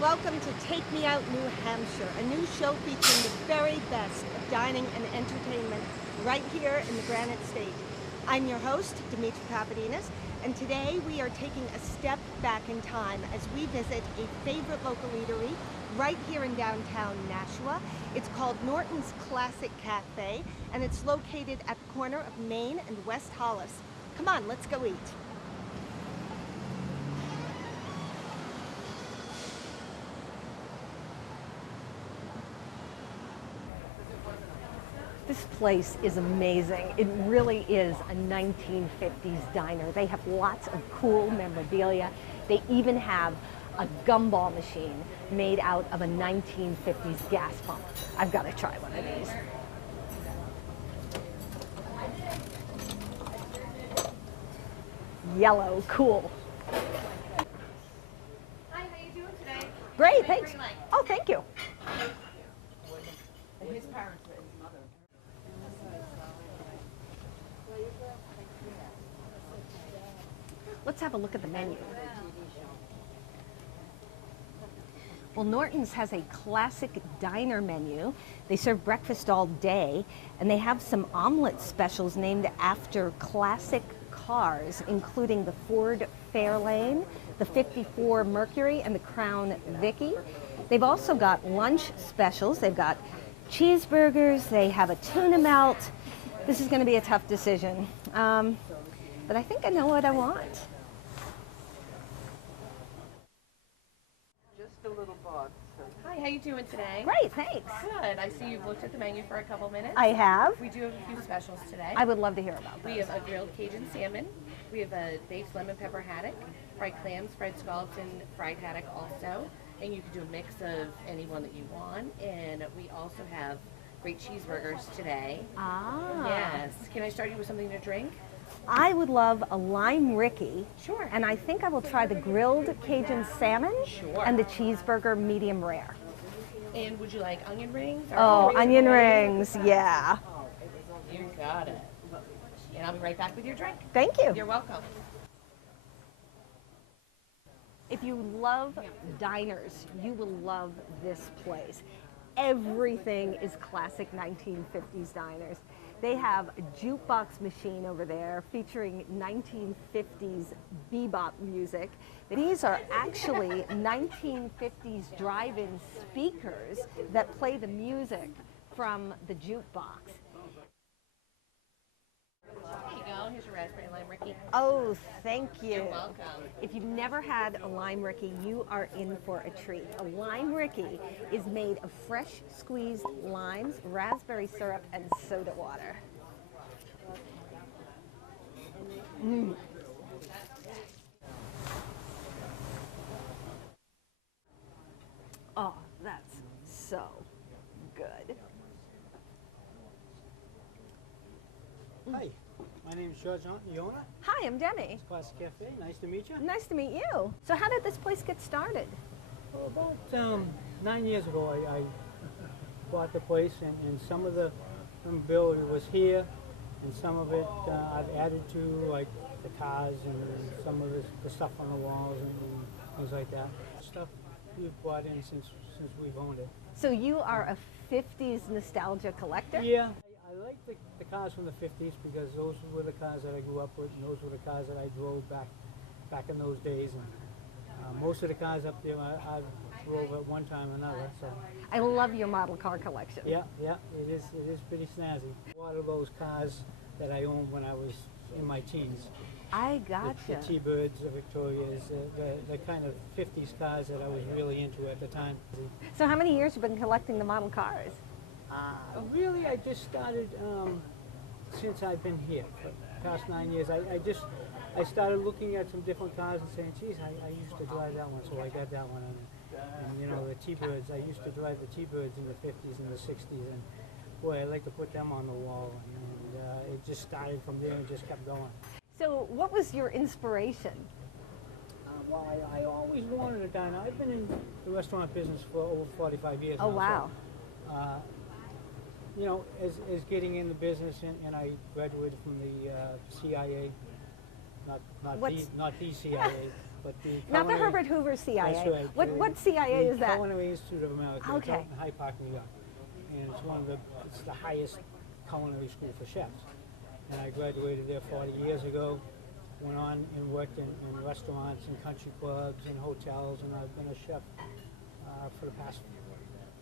Welcome to Take Me Out New Hampshire, a new show featuring the very best of dining and entertainment right here in the Granite State. I'm your host, Demitra Papadinis, and today we are taking a step back in time as we visit a favorite local eatery right here in downtown Nashua. It's called Norton's Classic Cafe, and it's located at the corner of Main and West Hollis. Come on, let's go eat. This place is amazing. It really is a 1950s diner. They have lots of cool memorabilia. They even have a gumball machine made out of a 1950s gas pump. I've got to try one of these. Yellow, cool. Hi, how you doing today? Great, thanks. Oh, thank you. His parents were his mother. Let's have a look at the menu. Well, Norton's has a classic diner menu. They serve breakfast all day, and they have some omelet specials named after classic cars, including the Ford Fairlane, the 54 Mercury, and the Crown Vicky. They've also got lunch specials. They've got cheeseburgers, they have a tuna melt. This is going to be a tough decision, but I think I know what I want. Just a little box. Hi, how you doing today? Great, thanks. Good. I see you've looked at the menu for a couple minutes. I have. We do have a few specials today. I would love to hear about We those. have a grilled Cajun salmon. We have a baked lemon pepper haddock, fried clams, fried scallops, and fried haddock also. And you can do a mix of any one that you want. And we also have great cheeseburgers today. Ah. Yes. Can I start you with something to drink? I would love a lime Rickey. Sure. And I think I will try the grilled Cajun salmon Sure. and the cheeseburger medium rare. And would you like onion rings? or- Oh, onion rings, yeah. You got it. And I'll be right back with your drink. Thank you. You're welcome. If you love diners, you will love this place. Everything is classic 1950s diners. They have a jukebox machine over there featuring 1950s bebop music. These are actually 1950s drive-in speakers that play the music from the jukebox. Here you go. Here's your raspberry lime Rickey. Oh, thank you. You're welcome. If you've never had a lime Rickey, you are in for a treat. A lime Rickey is made of fresh squeezed limes, raspberry syrup, and soda water. Mm. Oh, that's so good. Hi, my name is George Norton, the owner. Hi, I'm Demi. Classic Cafe, nice to meet you. Nice to meet you. So how did this place get started? Well, about 9 years ago, I bought the place, and some of the memorabilia was here, and some of it I've added to, like the cars and some of the stuff on the walls and things like that. Stuff we've bought in since we've owned it. So you are a 50s nostalgia collector? Yeah, I like the cars from the 50s because those were the cars that I grew up with, and those were the cars that I drove back in those days. And most of the cars up there I drove at one time or another. So I love your model car collection. yeah, it is pretty snazzy. A lot of those cars that I owned when I was in my teens. I gotcha. The T-Birds, the Victorias, the kind of 50s cars that I was really into at the time. So how many years have you been collecting the model cars? Really, I just started since I've been here for the past 9 years. I started looking at some different cars and saying, geez, I used to drive that one, so I got that one. And you know, the T-Birds, I used to drive the T-Birds in the 50s and the 60s, and boy, I like to put them on the wall. And it just started from there and just kept going. So what was your inspiration? Well, I always wanted a diner. I've been in the restaurant business for over 45 years now. Oh, wow. So, you know, as getting in the business, and I graduated from the CIA, not the CIA, But the Not the culinary- Herbert Hoover CIA. That's right. What CIA the is that? Culinary Institute of America. It's Okay. out in Hyde Park, New York. And it's the highest culinary school for chefs. And I graduated there 40 years ago. Went on and worked in restaurants and country clubs and hotels, and I've been a chef for the past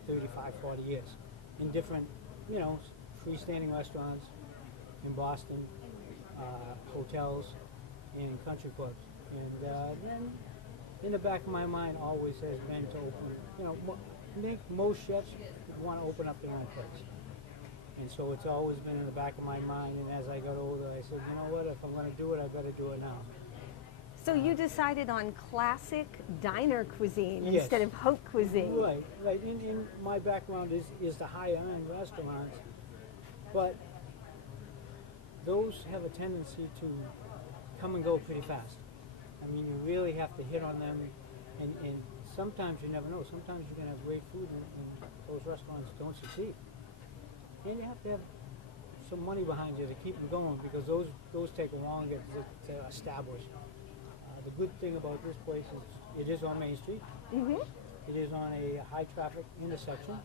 35, 40 years in different, freestanding restaurants in Boston, hotels, and country clubs. And then in the back of my mind always has been to open, most chefs want to open up their own place. And so it's always been in the back of my mind, and as I got older, I said, you know what, if I'm going to do it, I better do it now. So you decided on classic diner cuisine Yes. instead of haute cuisine. Right. In my background is the higher-end restaurants, but those have a tendency to come and go pretty fast. I mean, you really have to hit on them, and sometimes you never know. Sometimes you can have great food, and those restaurants don't succeed. And you have to have some money behind you to keep them going, because those take longer to establish. The good thing about this place is it is on Main Street. Mm-hmm. It is on a high traffic intersection.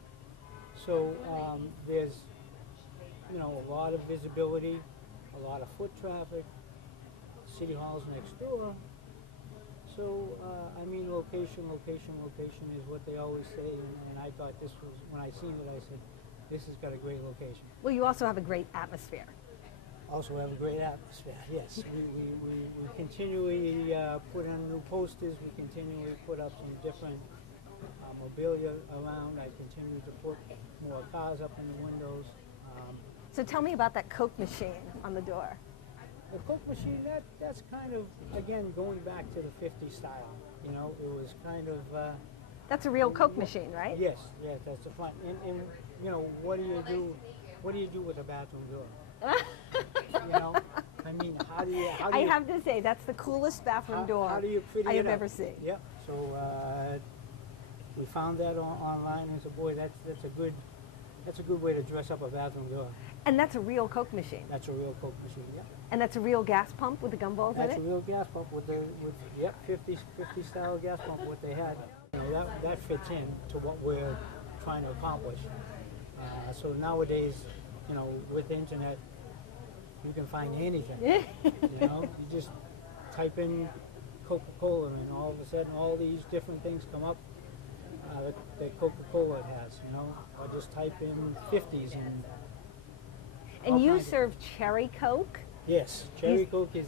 So there's a lot of visibility, a lot of foot traffic. City Hall's next door. So location is what they always say, and I thought this was, when I seen it, I said, this has got a great location. Well, you also have a great atmosphere. Also have a great atmosphere, yes. We continually put on new posters. We continually put up some different mobilia around. I continue to put more cars up in the windows. So tell me about that Coke machine on the door. The Coke machine, that's kind of, again, going back to the 50s style. It was kind of... That's a real Coke machine, right? Yes, that's the front. And what do you do with a bathroom door? I mean, how do you I have to say, that's the coolest bathroom door how do you pretty I it have up? ever seen. Yep. So we found that online and said, boy, that's a good way to dress up a bathroom door. And that's a real Coke machine. That's a real Coke machine. Yep. And that's a real gas pump with the gumballs in That's it? a real gas pump with 50 style gas pump. What they had, that fits in to what we're trying to accomplish. So nowadays, with the internet, you can find anything. You just type in Coca-Cola, and all of a sudden, all these different things come up that Coca-Cola has. Or just type in 50s And you kinds of- serve cherry Coke, Yes, cherry Coke is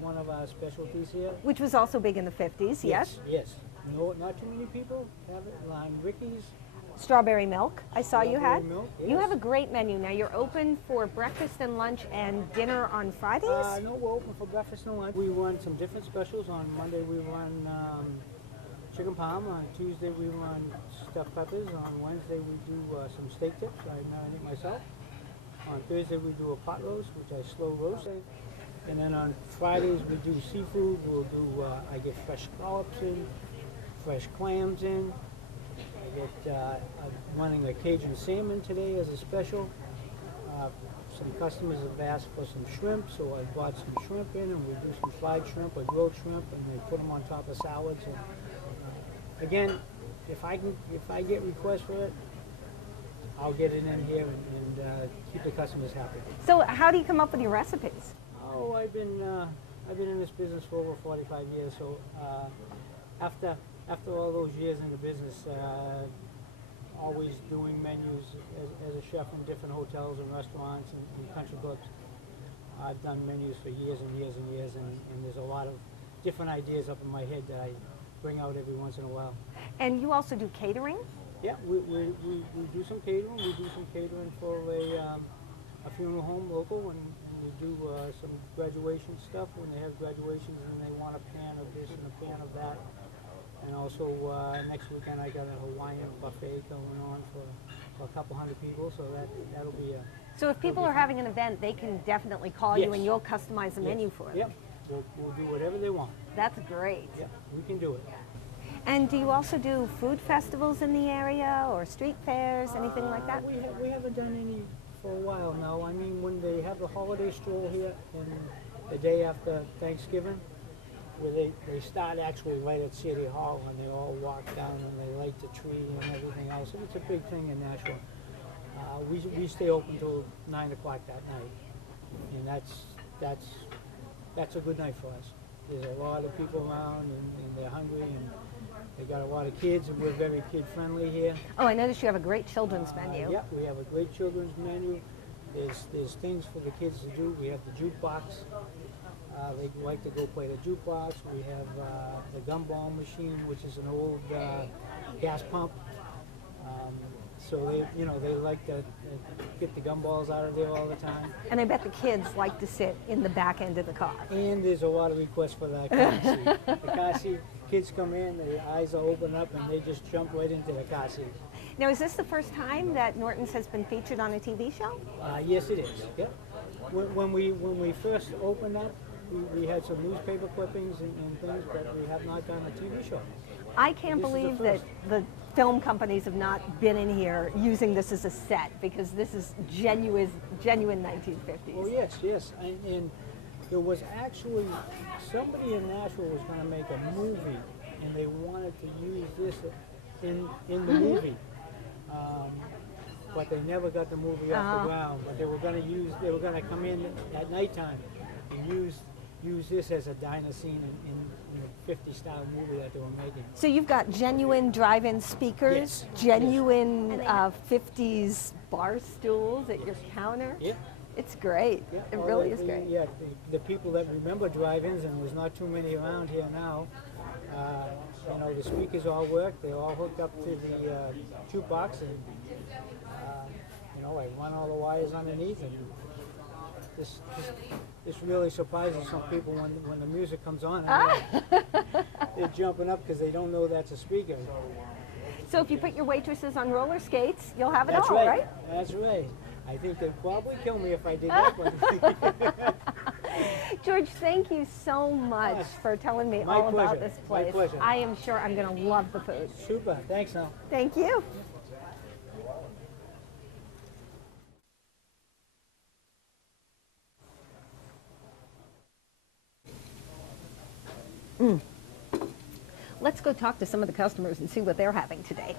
one of our specialties here. which was also big in the 50s, yes? Yes. No, not too many people have it. Rickey's. Strawberry milk, I saw you had. Strawberry milk, You yes. have a great menu. Now you're open for breakfast and lunch and dinner on Fridays? No, we're open for breakfast and lunch. We run some different specials. On Monday we run chicken parm. On Tuesday we run stuffed peppers. On Wednesday we do some steak tips. I marinate myself. On Thursday we do a pot roast, which I slow roast. And then on Fridays we do seafood. We'll do, I get fresh scallops in, fresh clams in. I'm running a Cajun salmon today as a special. Some customers have asked for some shrimp, so I bought some shrimp in, and we do some fried shrimp or grilled shrimp, and they put them on top of salads. And, again, if I get requests for it, I'll get it in here and keep the customers happy. So how do you come up with your recipes? Oh, I've been in this business for over 45 years. So after all those years in the business, always doing menus as a chef in different hotels and restaurants and country clubs, I've done menus for years and years and years, and there's a lot of different ideas up in my head that I bring out every once in a while. And you also do catering? Yeah, we do some catering. We do some catering for a funeral home local, and we do some graduation stuff when they have graduations and they want a pan of this and a pan of that. And also next weekend I got a Hawaiian buffet going on for a couple hundred people, so that'll be a... So if people are having an event, they can definitely call you Yes. and you'll customize the menu for them. Yep, we'll do whatever they want. That's great. Yep, we can do it. And do you also do food festivals in the area or street fairs, anything like that? We haven't done any for a while now. I mean, when they have the holiday stroll here and the day after Thanksgiving, where they start actually right at City Hall, and they all walk down and they light the tree and everything else. And it's a big thing in Nashua. We stay open till 9 o'clock that night, and that's a good night for us. There's a lot of people around, and they're hungry, and they got a lot of kids, and we're very kid-friendly here. Oh, I noticed you have a great children's menu. Yeah, we have a great children's menu. There's things for the kids to do. We have the jukebox. They like to go play the jukebox. We have the gumball machine, which is an old gas pump. So they like to get the gumballs out of there all the time. And I bet the kids like to sit in the back end of the car. And there's a lot of requests for that car seat. The car seat, kids come in, their eyes are open up, and they just jump right into the car seat. Now, is this the first time that Norton's has been featured on a TV show? Yes, it is. Yep. When we first opened up, we had some newspaper clippings and things, but we have not done a TV show. I can't believe that the film companies have not been in here using this as a set, because this is genuine 1950s. Oh yes, and there was actually somebody in Nashua was going to make a movie, and they wanted to use this in the movie, but they never got the movie off the ground. But they were going to come in at nighttime and use this as a diner scene in the 50-style movie that they were making. So you've got genuine drive-in speakers, Yes. genuine 50s bar stools at your counter. Yeah. It's great. Yeah, It all really the- is great. Yeah, the people that remember drive-ins, and there's not too many around here now. The speakers all work. They're all hooked up to the jukebox, and I run all the wires underneath, and this really surprises some people when the music comes on. They're jumping up because they don't know that's a speaker. So if you put your waitresses on roller skates, you'll have it That's all, right. That's right. I think they'd probably kill me if I did that one. George, thank you so much for telling me My all about pleasure. this My place. pleasure. I am sure I'm going to love the food. Super. Thanks, now. Thank you. Let's go talk to some of the customers and see what they're having today.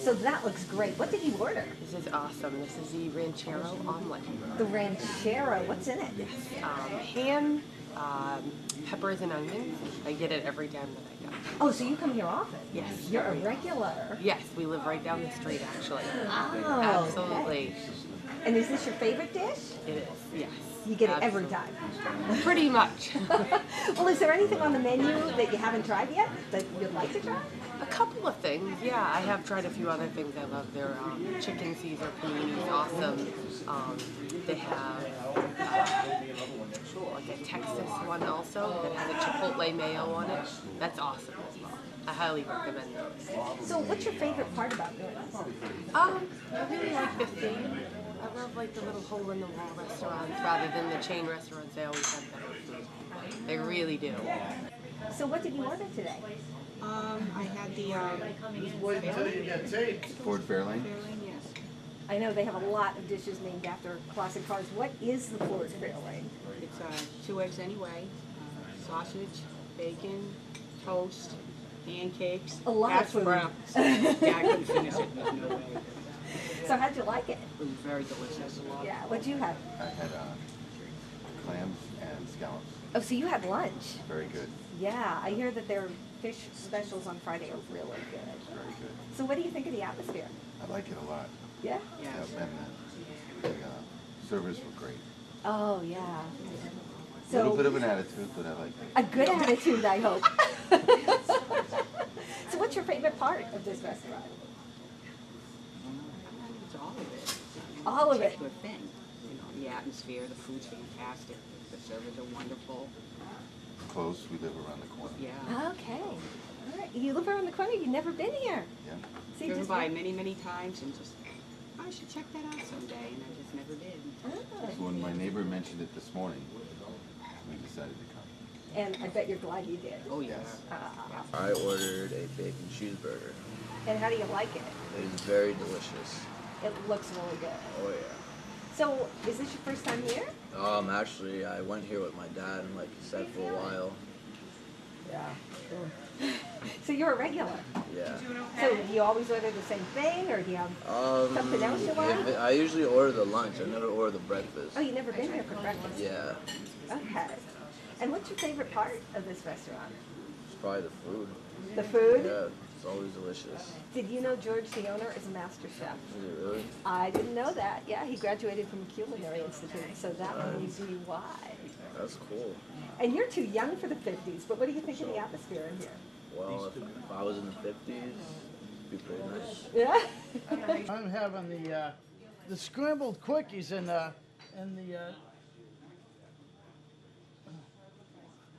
So that looks great. What did you order? This is awesome. This is the ranchero omelet. The ranchero. What's in it? Ham, peppers, and onions. I get it every time that I go. Oh, so you come here often? Yes. You're a regular. Yes, we live right down the street, actually. Oh, Absolutely. okay. And is this your favorite dish? It is, yes. You get it every Absolutely. time. Pretty much. Well, is there anything on the menu that you haven't tried yet that you'd like to try? A couple of things, yeah. I have tried a few other things I love. Their chicken Caesar panini is awesome. They have like a Texas one also that has a chipotle mayo on it. That's awesome as well. I highly recommend those. So what's your favorite part about Norton's? I really like the theme. I love like the little hole-in-the-wall restaurants rather than the chain restaurants. They always have better food. They really do. So what did you order today? I had the Ford Fairlane. yes. I know they have a lot of dishes named after classic cars. What is the Ford Fairlane? It's 2 eggs anyway, sausage, bacon, toast, pancakes, A lot of hash food. browns. Yeah, I couldn't finish it. There's no way. So how'd you like it? It was very delicious. Yeah, what'd you have? I had clams and scallops. Oh, so you had lunch. Very good. Yeah, I hear that their fish specials on Friday are really good. Very good. So what do you think of the atmosphere? I like it a lot. Yeah? Yes. Yeah, and the servers were great. Oh, yeah. A little So bit of an attitude, but I like it. a good attitude, I hope. So what's your favorite part of this restaurant? It's all of it. All of it. It's a good thing. You know, the atmosphere, the food's fantastic. The servers are wonderful. Close, we live around the corner. Yeah. Okay. All right. You live around the corner. You've never been here. Yeah. See, Driven just by many, many times and just, I should check that out someday, and I just never did. Oh. So when my neighbor mentioned it this morning, we decided to come. And I bet you're glad you did. Oh, yeah. I ordered a bacon cheeseburger. And how do you like it? It is very delicious. It looks really good. Oh yeah. So, is this your first time here? Actually, I went here with my dad, and like he said, for a while. Yeah. So you're a regular. Yeah. So do you always order the same thing, or do you have something else you want? I usually order the lunch. I never order the breakfast. Oh, you've never been here for breakfast? Yeah. Okay. And what's your favorite part of this restaurant? It's probably the food. The food? Yeah, it's always delicious. Did you know George, the owner, is a master chef? Is it really? I didn't know that. Yeah, he graduated from Culinary Institute, so that may be why. That's cool. And you're too young for the 50s, but what do you think of the atmosphere in here? Well, if I was in the 50s, it'd be pretty nice. Yeah? I'm having the scrambled quickies and the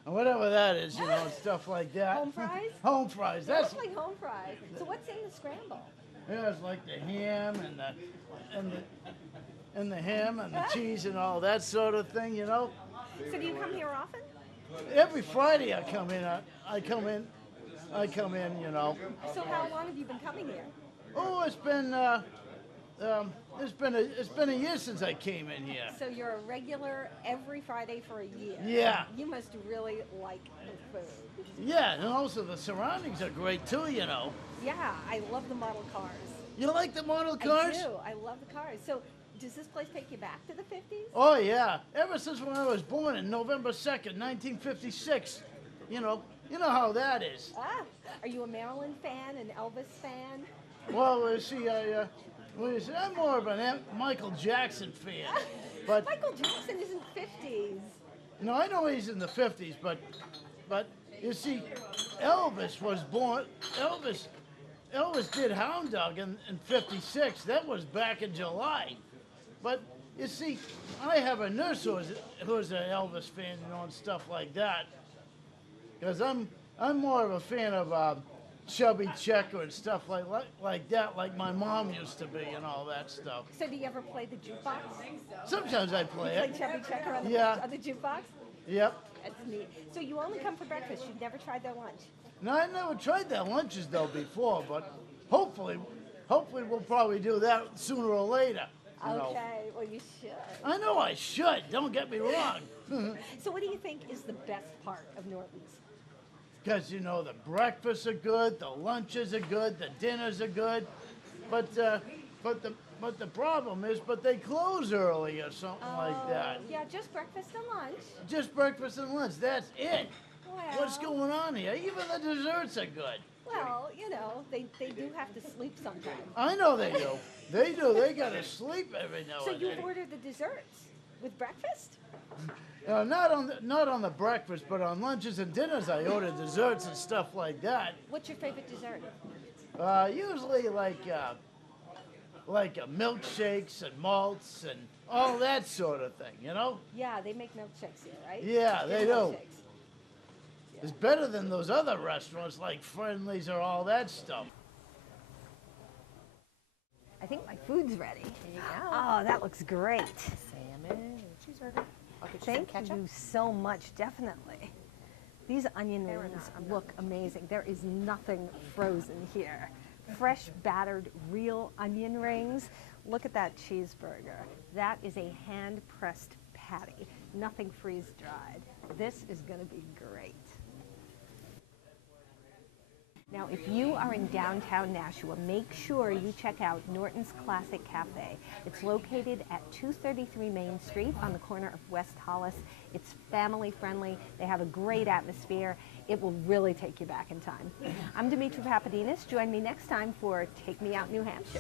whatever that is, you know, and stuff like that. Home fries? Home fries. That's That's like home fries. So what's in the scramble? yeah, it's like the ham and the ham and the cheese and all that sort of thing, you know. So do you come here often? Every Friday I come in. I come in, you know. So how long have you been coming here? Oh, it's been a year since I came in here. So you're a regular every Friday for a year. Yeah. You must really like the food. Yeah, and also the surroundings are great too, you know. Yeah, I love the model cars. You like the model cars? I do. I love the cars. So does this place take you back to the 50s? Oh yeah, ever since when I was born in November 2nd, 1956. You know how that is. Ah, are you a Marilyn fan, an Elvis fan? Well, see, I'm more of an Michael Jackson fan. But Michael Jackson isn't 50s. no, I know he's in the 50s, but you see, Elvis was born. Elvis did Hound Dog in 56. That was back in July. But you see, I have a nurse who's an Elvis fan, you know, and stuff like that. Because I'm more of a fan of Chubby Checker and stuff like that, like my mom used to be and all that stuff. So do you ever play the jukebox? Sometimes I play You it. play Chubby Checker on Yeah. the jukebox? Yep. That's neat. So you only come for breakfast. You've never tried their lunch? No, I never tried their lunches though before, but hopefully we'll probably do that sooner or later. You know. Okay, well you should. I know I should. Don't get me wrong. So what do you think is the best part of Norton's? Because, you know, the breakfasts are good, the lunches are good, the dinners are good, but the problem is, they close early or something like that. Yeah, just breakfast and lunch. Just breakfast and lunch, that's it. Well, What's going on here? Even the desserts are good. Well, you know, they do have to sleep sometimes. I know they do. They do. They gotta sleep every now So and you then. order the desserts with breakfast? Not on the breakfast, but on lunches and dinners, I order desserts and stuff like that. What's your favorite dessert? Usually like milkshakes and malts and all that sort of thing, you know? Yeah, they make milkshakes here, right? Yeah, they Good do. milkshakes. It's better than those other restaurants like Friendly's or all that stuff. I think my food's ready. There you go. Oh, that looks great. Salmon and cheeseburger. I'll get you some Thank ketchup. you so much, definitely. These onion rings look amazing. There is nothing frozen here. Fresh, battered, real onion rings. Look at that cheeseburger. That is a hand-pressed patty, nothing freeze-dried. This is going to be great. Now, if you are in downtown Nashua, make sure you check out Norton's Classic Cafe. It's located at 233 Main Street on the corner of West Hollis. It's family friendly. They have a great atmosphere. It will really take you back in time. I'm Demitra Papadinis. Join me next time for Take Me Out New Hampshire.